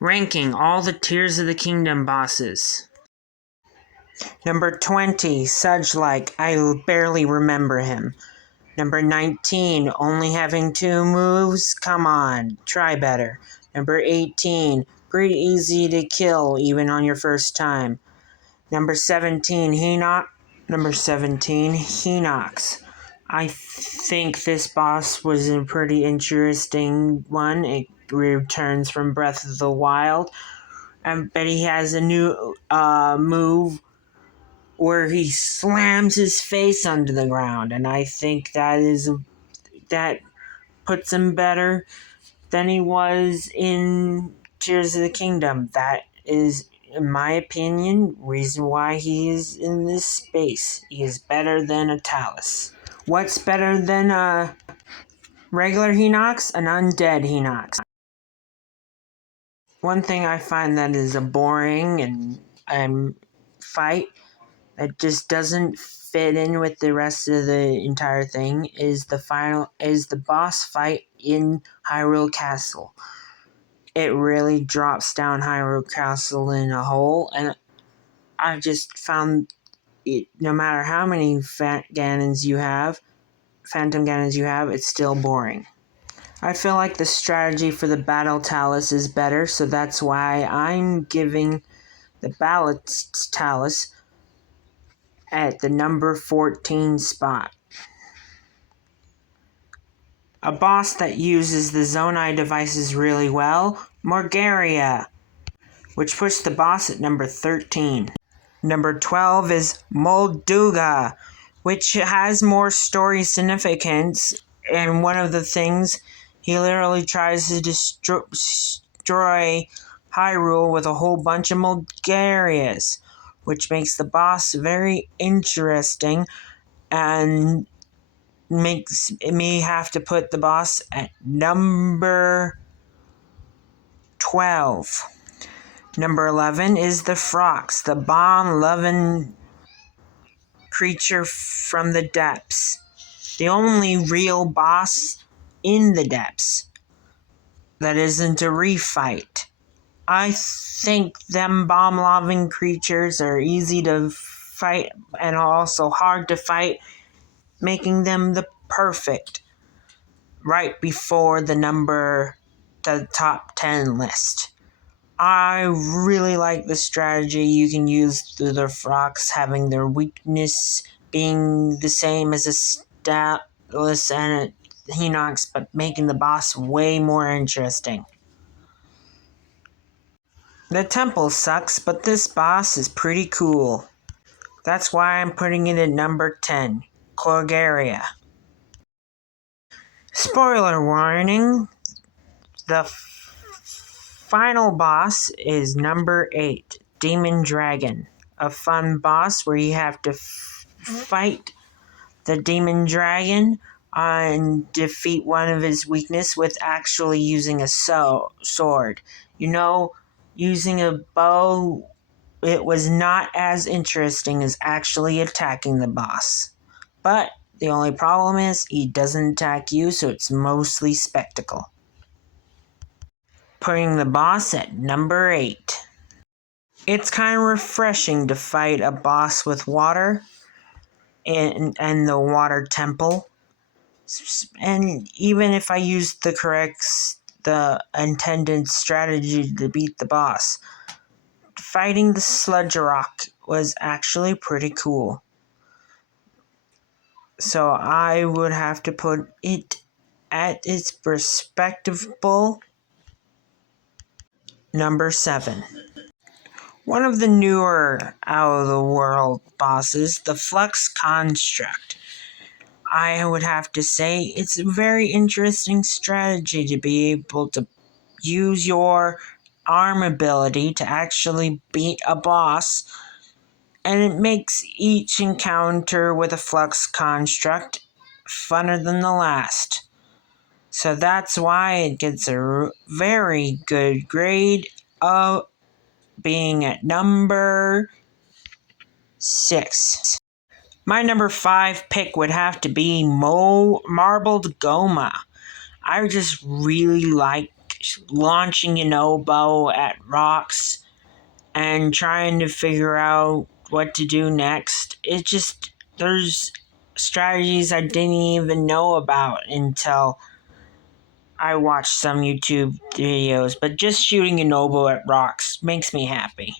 Ranking all the Tears of the Kingdom bosses. Number 20, Sudge-like, I barely remember him. Number 19, only having 2 moves? Come on, try better. Number 18, pretty easy to kill even on your first time. Number 17, Hinox. I think this boss was a pretty interesting one. It returns from Breath of the Wild. But he has a new move where he slams his face onto the ground, and I think that puts him better than he was in Tears of the Kingdom. That is, in my opinion, reason why he is in this space. He is better than a Talus. What's better than a regular Hinox? An undead Hinox. One thing I find that is a boring and fight that just doesn't fit in with the rest of the entire thing is the boss fight in Hyrule Castle. It really drops down Hyrule Castle in a hole, and I just found it, no matter how many Phantom Ganons you have, it's still boring. I feel like the strategy for the Battle Talus is better, so that's why I'm giving the Battle Talus at the number 14 spot. A boss that uses the Zonai devices really well, Morgaria, which puts the boss at number 13. Number 12 is Molduga, which has more story significance, and one of the things, he literally tries to destroy Hyrule with a whole bunch of Molgarias, which makes the boss very interesting and makes me have to put the boss at number 12. Number 11 is the Frox, the bomb-loving creature from the depths. The only real boss in the depths that isn't a refight. I think them bomb-loving creatures are easy to fight and also hard to fight, making them the perfect right before the top 10 list. I really like the strategy you can use through the Frox having their weakness being the same as a Status and a Hinox, but making the boss way more interesting. The temple sucks, but this boss is pretty cool. That's why I'm putting it at number 10, Corgaria. Spoiler warning, the final boss is number 8, Demon Dragon. A fun boss where you have to fight the Demon Dragon and defeat one of his weaknesses with actually using a sword. Using a bow, it was not as interesting as actually attacking the boss. But the only problem is he doesn't attack you, so it's mostly spectacle. Putting the boss at number 8. It's kind of refreshing to fight a boss with water and the water temple. And even if I used the intended strategy to beat the boss, fighting the sludge rock was actually pretty cool. So I would have to put it at its respectable number 7. One of the newer out-of-the-world bosses, the Flux Construct. I would have to say it's a very interesting strategy to be able to use your arm ability to actually beat a boss, and it makes each encounter with a Flux Construct funner than the last. So that's why it gets a very good grade of being at number 6. My number 5 pick would have to be Marbled Goma. I just really like launching an oboe at rocks and trying to figure out what to do next. It just, there's strategies I didn't even know about until I watched some YouTube videos, but just shooting an oboe at rocks makes me happy.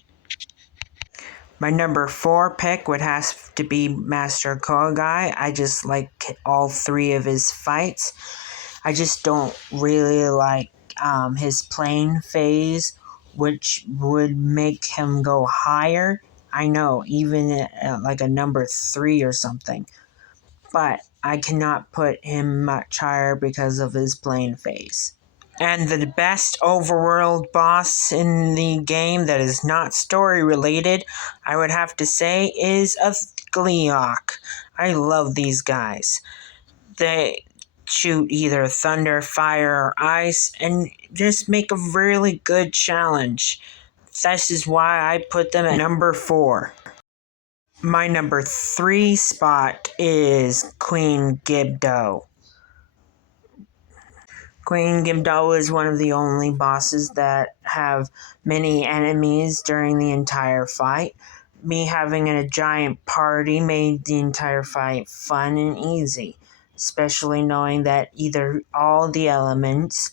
My number 4 pick would have to be Master Kogai. I just like all 3 of his fights. I just don't really like his playing phase, which would make him go higher. I know, even at like a number 3 or something. But I cannot put him much higher because of his playing phase. And the best overworld boss in the game that is not story related, I would have to say, is a Gleeok. I love these guys. They shoot either thunder, fire, or ice, and just make a really good challenge. This is why I put them at number 4. My number 3 spot is Queen Gibdo. Queen Gibdo is one of the only bosses that have many enemies during the entire fight. Me having a giant party made the entire fight fun and easy, especially knowing that either all the elements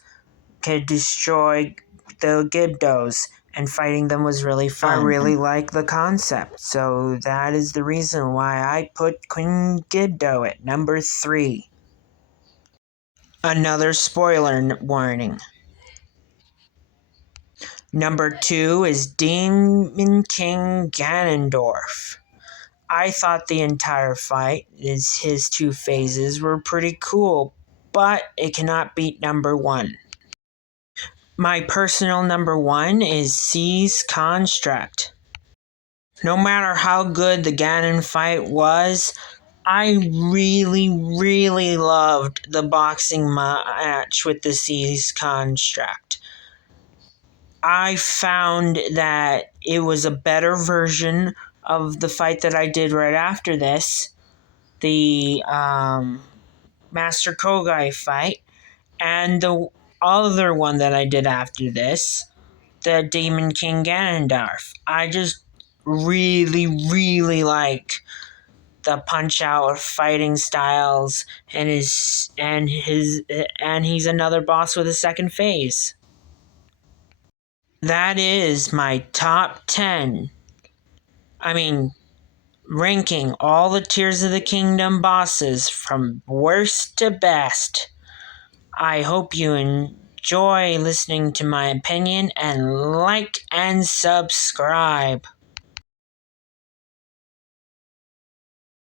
could destroy the Gibdos, and fighting them was really fun. I really like the concept, so that is the reason why I put Queen Gibdo at number 3. Another spoiler warning. Number 2 is Demon King Ganondorf. I thought the entire fight, his 2 phases, were pretty cool, but it cannot beat number 1. My personal number 1 is C's Construct. No matter how good the Ganon fight was, I really loved the boxing match with the C's Construct. I found that it was a better version of the fight that I did right after this, the Master Kogai fight, and the other one that I did after this, the Demon King Ganondorf. I just really like the punch out fighting styles, and he's another boss with a second phase. That is my top 10. Ranking all the Tears of the Kingdom bosses from worst to best. I hope you enjoy listening to my opinion, and like and subscribe.